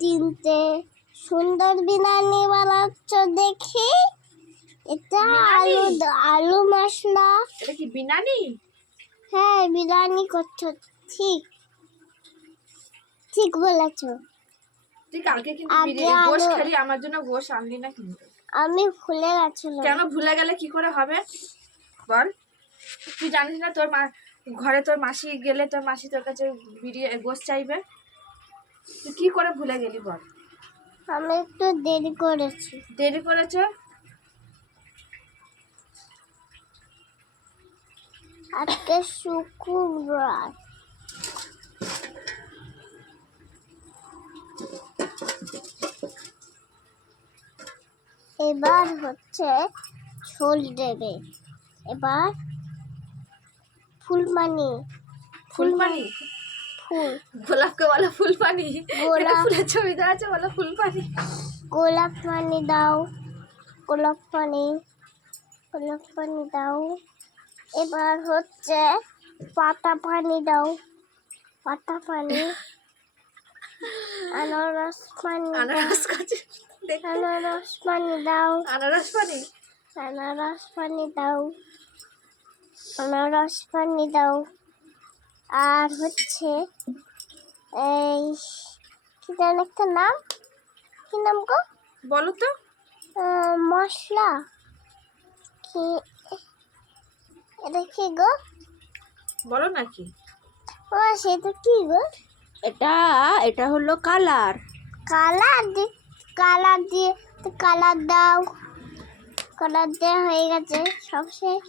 তিনটে সুন্দর বিরিয়ানি বানাচ্ছ দেখি। এটা আলু মশলা। এটা কি বিরিয়ানি? হ্যাঁ, বিরিয়ানি করছো। ঠিক ঠিক বলেছো। তুই কালকে কিন্তু গোশ খালি, আমার জন্য গোশ আনলি না কিন্তু। আমি ভুলে গেছিলাম। কেন ভুলে গেলে কি করে হবে বল? তুই জানিস না তোর ঘরে তোর মাসি গেলে তোর মাসি তোর কাছে গোশ চাইবে? তুই কি করে ভুলে গেলি বল? আমি একটু দেরি করেছি। দেরি করেছে? আজকে শুক্রবার। এবার হচ্ছে ঝোল দেবে। এবার ফুলমানি। ফুল গোলাপকে বলো ফুল পানি। ফুলের ছবি দেওয়া আছে, বলো ফুল পানি। গোলাপ পানি দাও, গোলাপ পানি দাও। এবার হচ্ছে পাতা পানি দাও, পাতা পানি। আনারস পানি, আনারস পানি দাও, আনারস পানি আনারস পানি দাও। আর হচ্ছে এই কি জানি একটা নাম, কি নাম গো? বলো তো। মশলা কি, এটা কি গো? বলো নাকি? ও সেটা কি গো? এটা হলো কালার। কালার দিয়ে কালার দাও। কালার দেওয়া হয়ে গেছে, সব শেষ।